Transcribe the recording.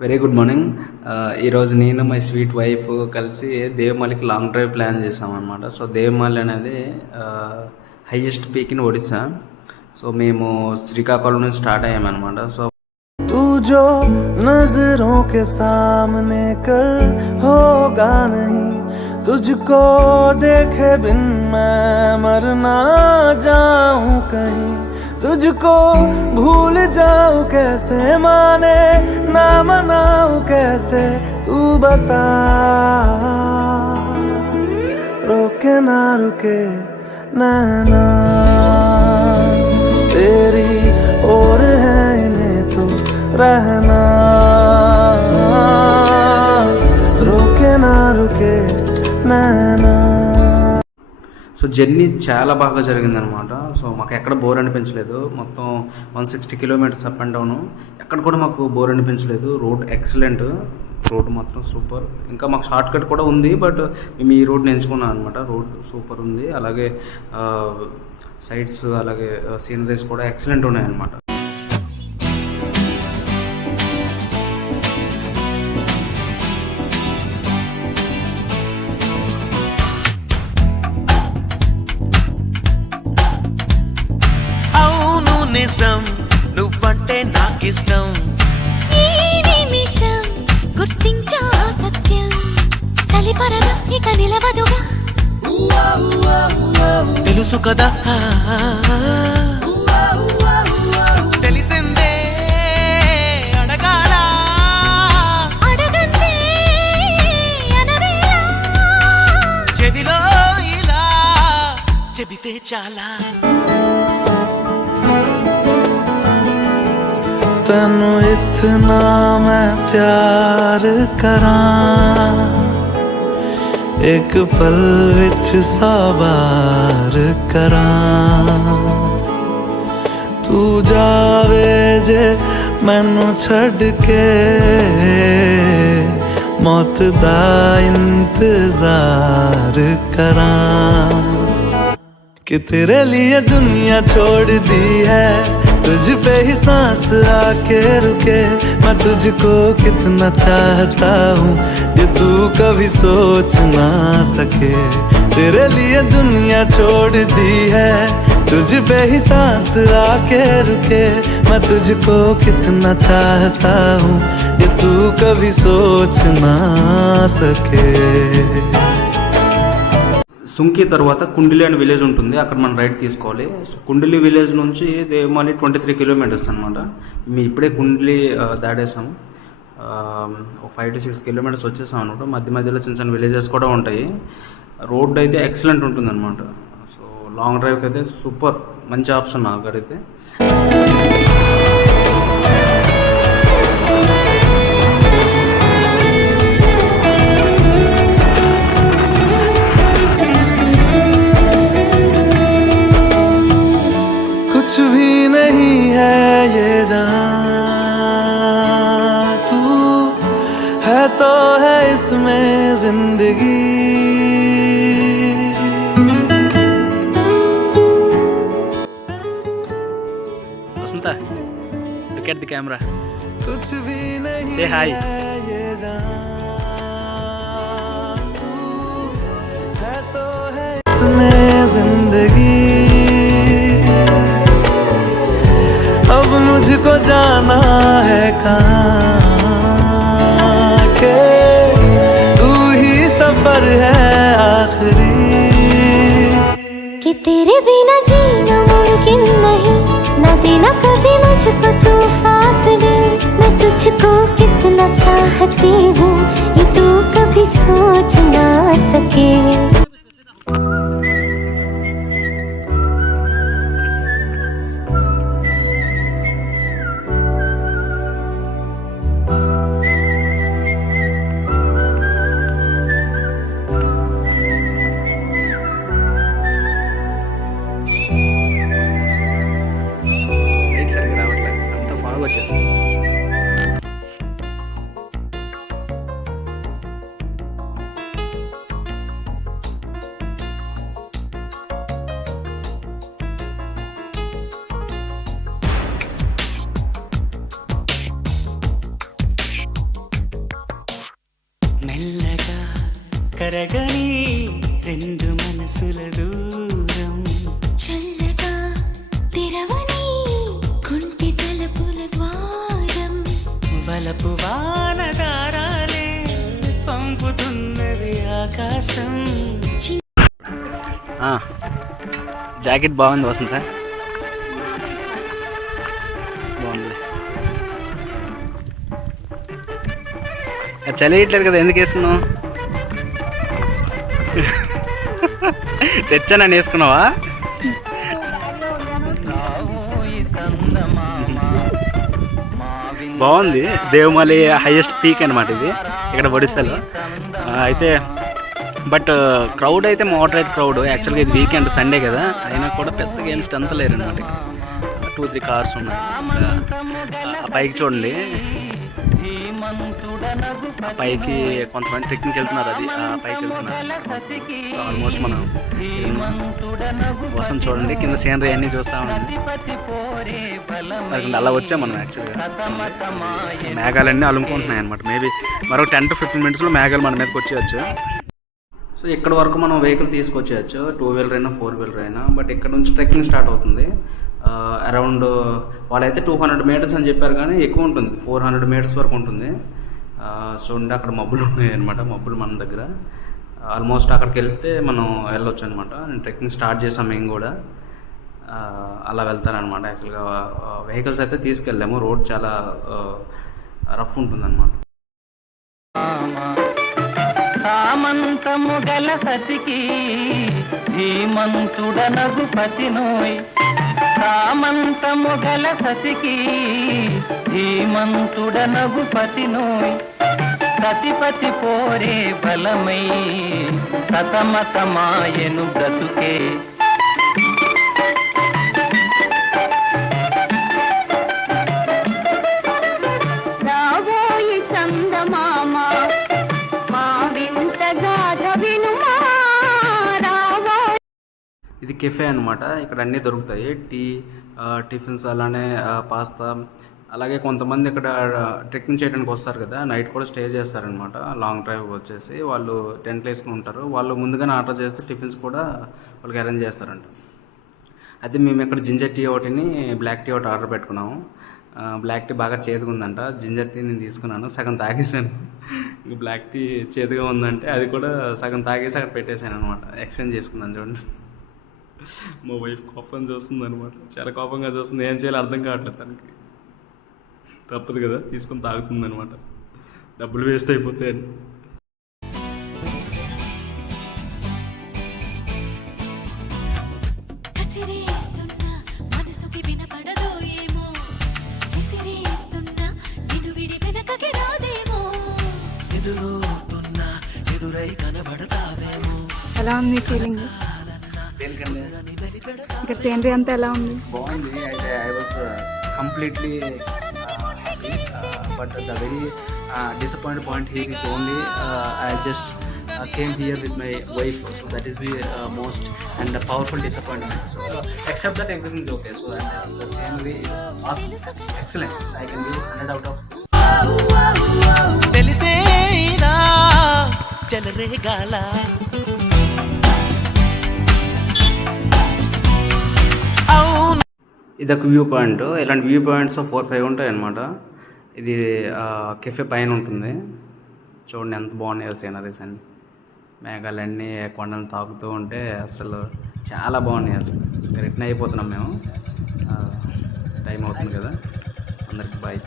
Very good morning. ఈరోజు నేను my sweet wife కలిసి దేవమాలికి లాంగ్ డ్రైవ్ ప్లాన్ చేసామన్నమాట. సో దేవమాలి అనేది highest peak in Odisha. So మేము శ్రీకాకుళం నుంచి స్టార్ట్ అయ్యామన్నమాట. సో तू जो नजरों के सामने कल होगा नहीं, तुझको देखे बिन मैं मर ना जाऊं कहीं, तुझको भूल जाऊं कैसे, माने ना मनाऊं कैसे, तू बता। रोके ना रुके नैना तेरी और है इन्हें तो रहना, रुके ना रुके नैना। సో జర్నీ చాలా బాగా జరిగిందనమాట. సో మాకు ఎక్కడ బోర్ అనిపించలేదు. మొత్తం 160 కిలోమీటర్స్ అప్ అండ్ డౌను. ఎక్కడ కూడా మాకు బోర్ అనిపించలేదు. రోడ్ ఎక్సలెంట్, రోడ్ మాత్రం సూపర్. ఇంకా మాకు షార్ట్ కట్ కూడా ఉంది, బట్ మేము ఈ రోడ్ని ఎంచుకున్నాం అనమాట. రోడ్ సూపర్ ఉంది. అలాగే సైడ్స్ అలాగే సీనరీస్ కూడా ఎక్సలెంట్ ఉన్నాయన్నమాట. నువ్వంటే నాకిష్టం, ఈ నిమిషం గుర్తించా సత్యం, చలిపరద ఇక నిలవదుగా తెలుసు కదా తెలిసిందే అడగాల అడగందే అనవేలా, చెవిలో ఇలా చెబితే చాలా. तनु इतना मैं प्यार करां, एक पल विच साबार करां, तू जावे जे मैनू छड़ के, मौत दा इंतजार करां, कि तेरे लिए दुनिया छोड़ दी है, तुझ पे ही सांस आके रुके, मैं तुझको कितना चाहता हूँ ये तू कभी सोच ना सके, तेरे लिए दुनिया छोड़ दी है, तुझ पे ही सांस आके रुके, मैं तुझको कितना चाहता हूँ ये तू कभी सोच ना सके. సుంకి తర్వాత కుండిలి అనే విలేజ్ ఉంటుంది. అక్కడ మనం రైట్ తీసుకోవాలి. సో కుండిలి విలేజ్ నుంచి దేవమాలి 23 కిలోమీటర్స్ అనమాట. మేము ఇప్పుడే కుండిలి దాడేసాము. 5 to 6 కిలోమీటర్స్ వచ్చేసాం అనమాట. మధ్య మధ్యలో చిన్న చిన్న విలేజెస్ కూడా ఉంటాయి. రోడ్ అయితే ఎక్సలెంట్ ఉంటుంది అనమాట. సో లాంగ్ డ్రైవ్కి అయితే సూపర్, మంచి ఆప్షన్ నాకైతే. कुछ भी नहीं है ये जहां, तू है तो है इसमें जिंदगी, వసంత, look at the camera. कुछ भी नहीं Say hi. है ये जहां, तू है तो है इसमें जिंदगी, अब मुझको जाना है कहाँ के, तू ही सफर है आखिरी, कि तेरे बिना जीना मुमकिन नहीं, न देना कभी मुझको तू फासले, मैं तुझको कितना चाहती हूँ ये तू कभी सोच ना सके. సరిగ్గా రావట్లేదు, అంత బాగా వచ్చేస్తుంది. మెల్లగా కరగని రెండు మనసుల దూరం చల్లగా తెరవని కొంటి తలుపుల ద్వారం వలపు వానదారాలే పంపుతున్నది ఆకాశం. జాకెట్ బాగుంది వసంత, బాగుంది. చలియట్లేదు కదా, ఎందుకు వేసుకున్నావు? తెచ్చానని వేసుకున్నావా? బాగుంది. దేవమలి హైయెస్ట్ పీక్ అనమాట ఇది ఇక్కడ ఒడిశాలో. అయితే బట్ క్రౌడ్ అయితే మోడరేట్ క్రౌడ్. యాక్చువల్గా ఇది వీకెండ్ సండే కదా, అయినా కూడా పెద్ద గేమ్స్ అంతా లేరు అనమాట. 2-3 కార్స్ ఉన్నాయి. ఆ పైకి చూడండి, ఆ పైకి కొంతమంది ట్రెక్కింగ్కి వెళ్తున్నారు, అది ఆ పైకి వెళ్తున్నారు. సో ఆల్మోస్ట్ మనం వసంత చూడండి, కింద సీనరీ అన్నీ చూస్తూ ఉండండి. అలా వచ్చాం మనం. యాక్చువల్గా మేఘాలన్నీ అలుముకుంటున్నాయి అనమాట. మేబీ మరో 10 to 15 minutesలో మేఘాలు మన మీదకి వచ్చేయచ్చు. సో ఇక్కడ వరకు మనం వెహికల్ తీసుకొచ్చేయచ్చు, 2-wheeler అయినా 4-wheeler అయినా. బట్ ఇక్కడ నుంచి ట్రెక్కింగ్ స్టార్ట్ అవుతుంది. అరౌండ్ వాళ్ళైతే 200 meters అని చెప్పారు, కానీ ఎక్కువ ఉంటుంది, 400 meters వరకు ఉంటుంది. చూడండి అక్కడ మబ్బులు ఉన్నాయి అనమాట, మబ్బులు మన దగ్గర. ఆల్మోస్ట్ అక్కడికి వెళ్తే మనం వెళ్ళొచ్చు అనమాట. ట్రెక్కింగ్ స్టార్ట్ చేసాం మేము కూడా. అలా వెళ్తారనమాట. యాక్చువల్గా వెహికల్స్ అయితే తీసుకెళ్ళాము, రోడ్ చాలా రఫ్ ఉంటుంది అనమాట. సామంతము గల సతికి ధీమంతుడనగు పతినోయ్. సామంతము గల సతికి ధీమంతుడనగు పతినోయ్. సతిపతి పోరే బలమై సతమతమాయను బ్రతుకే. రావోయి చందమామ మా వింత గాథ వినుమా రావో. ఇది కెఫే అనమాట. ఇక్కడ అన్నీ దొరుకుతాయి, టిఫిన్స్, అలానే పాస్తా. అలాగే కొంతమంది ఇక్కడ ట్రెక్కింగ్ చేయడానికి వస్తారు కదా, నైట్ కూడా స్టే చేస్తారనమాట. లాంగ్ డ్రైవ్ వచ్చేసి వాళ్ళు టెంట్లు వేసుకుని ఉంటారు. వాళ్ళు ముందుగానే ఆర్డర్ చేస్తే టిఫిన్స్ కూడా వాళ్ళకి అరేంజ్ చేస్తారంట. అయితే మేము ఇక్కడ జింజర్ టీ ఒకటిని, బ్లాక్ టీ ఒకటి ఆర్డర్ పెట్టుకున్నాము. బ్లాక్ టీ బాగా చేదుగా ఉందంట, జింజర్ టీ నేను తీసుకున్నాను, సగం తాగేసాను. ఇంకా బ్లాక్ టీ చేదుగా ఉందంటే అది కూడా సగం తాగేసి అక్కడ పెట్టేశాను అనమాట. ఎక్స్చేంజ్ చేసుకున్నాను. చూడండి, మా వైఫ్ కోపం చూస్తుంది అనమాట, చాలా కోపంగా చూస్తుంది. ఏం చేయాలో అర్థం కావట్లేదు తనకి. తప్పదు కదా, తీసుకొని తాగుతుంది అనమాట. డబ్బులు వేస్ట్ అయిపోతాయని. ఎదురవుతున్నా ఎదురై కనబడతావేమో. ఎలా ఉంది ఫీలింగ్? దేనికండి? ఇక్కడ సీనరీ అంతా ఎలా ఉంది? బాగుంది. అయితే I was completely happy. But the very disappointed point here is only I just came here with my wife, so that is the most and powerful disappointment. So except that everything is okay. So and the scenery is awesome, excellent. So I can give 100 out of. తెలిసేనా చెలరేగాల అవును. ఇది ఒక view point. ఇలాంటి view points 4-5 ఉంటాయి అన్నమాట. ఇది cafe పైన ఉంటుంది. చూడండి ఎంత బాగున్నాయో సీనరీస్ అన్ని. మేఘాలన్నీ కొండలు తాకుతూ ఉంటే అసలు చాలా బాగున్నాయి. అసలు రిటర్న్ అయిపోతున్నాం మేము, టైం అవుతుంది కదా. అందరికి బాయ్.